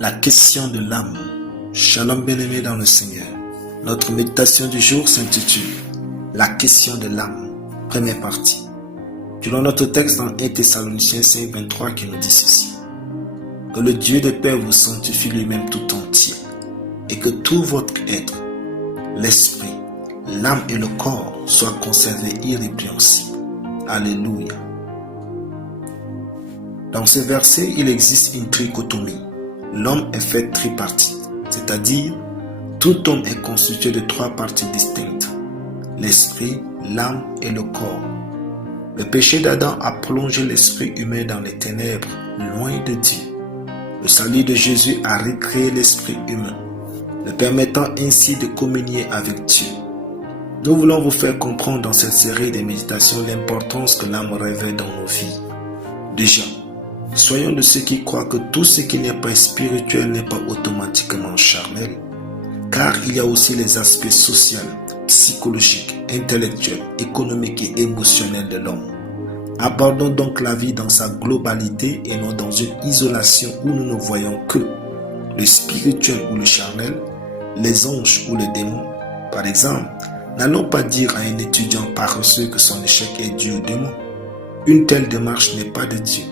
La question de l'âme. Shalom bien-aimé dans le Seigneur. Notre méditation du jour s'intitule La question de l'âme. Première partie. Selon notre texte dans 1 Thessaloniciens 5, 23 qui nous dit ceci. Que le Dieu de paix vous sanctifie lui-même tout entier et que tout votre être, l'esprit, l'âme et le corps soient conservés irrépréhensibles. Alléluia. Dans ce verset, il existe une trichotomie. L'homme est fait tripartite, c'est-à-dire tout homme est constitué de trois parties distinctes, l'esprit, l'âme et le corps. Le péché d'Adam a plongé l'esprit humain dans les ténèbres, loin de Dieu. Le salut de Jésus a recréé l'esprit humain, le permettant ainsi de communier avec Dieu. Nous voulons vous faire comprendre dans cette série de méditations l'importance que l'âme revêt dans nos vies. Déjà, soyons de ceux qui croient que tout ce qui n'est pas spirituel n'est pas automatiquement charnel, car il y a aussi les aspects sociaux, psychologiques, intellectuels, économiques et émotionnels de l'homme. Abordons donc la vie dans sa globalité et non dans une isolation où nous ne voyons que le spirituel ou le charnel, les anges ou les démons. Par exemple, n'allons pas dire à un étudiant paresseux que son échec est dû aux démons. Une telle démarche n'est pas de Dieu.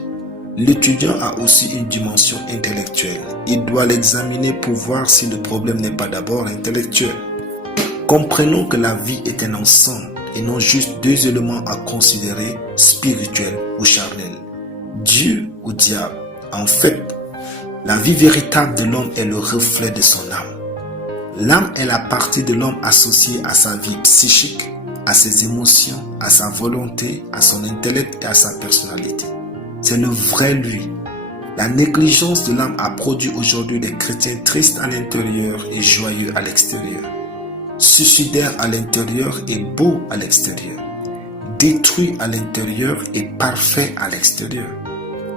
L'étudiant a aussi une dimension intellectuelle. Il doit l'examiner pour voir si le problème n'est pas d'abord intellectuel. Comprenons que la vie est un ensemble et non juste deux éléments à considérer, spirituels ou charnels. Dieu ou diable. En fait, la vie véritable de l'homme est le reflet de son âme. L'âme est la partie de l'homme associée à sa vie psychique, à ses émotions, à sa volonté, à son intellect et à sa personnalité. C'est le vrai lui. La négligence de l'âme a produit aujourd'hui des chrétiens tristes à l'intérieur et joyeux à l'extérieur. Suicidaires à l'intérieur et beaux à l'extérieur. Détruits à l'intérieur et parfaits à l'extérieur.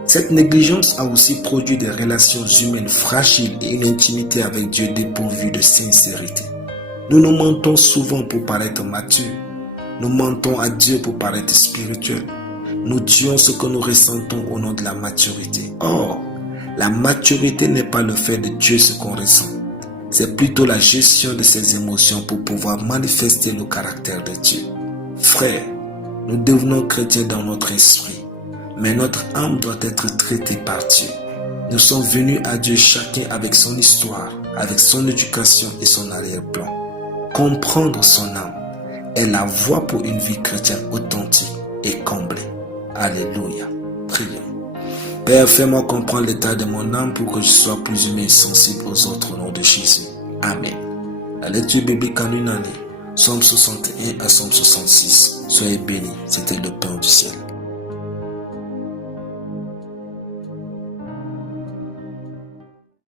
Cette négligence a aussi produit des relations humaines fragiles et une intimité avec Dieu dépourvue de sincérité. Nous nous mentons souvent pour paraître matures. Nous mentons à Dieu pour paraître spirituels. Nous tuons ce que nous ressentons au nom de la maturité. Or, la maturité n'est pas le fait de tuer ce qu'on ressent. C'est plutôt la gestion de ses émotions pour pouvoir manifester le caractère de Dieu. Frères, nous devenons chrétiens dans notre esprit, mais notre âme doit être traitée par Dieu. Nous sommes venus à Dieu chacun avec son histoire, avec son éducation et son arrière-plan. Comprendre son âme est la voie pour une vie chrétienne authentique et comblée. Alléluia. Prions. Père, fais-moi comprendre l'état de mon âme pour que je sois plus humain et sensible aux autres au nom de Jésus. Amen. La lecture biblique en une année. Psaume 61 à Psaume 66. Soyez bénis. C'était le pain du ciel.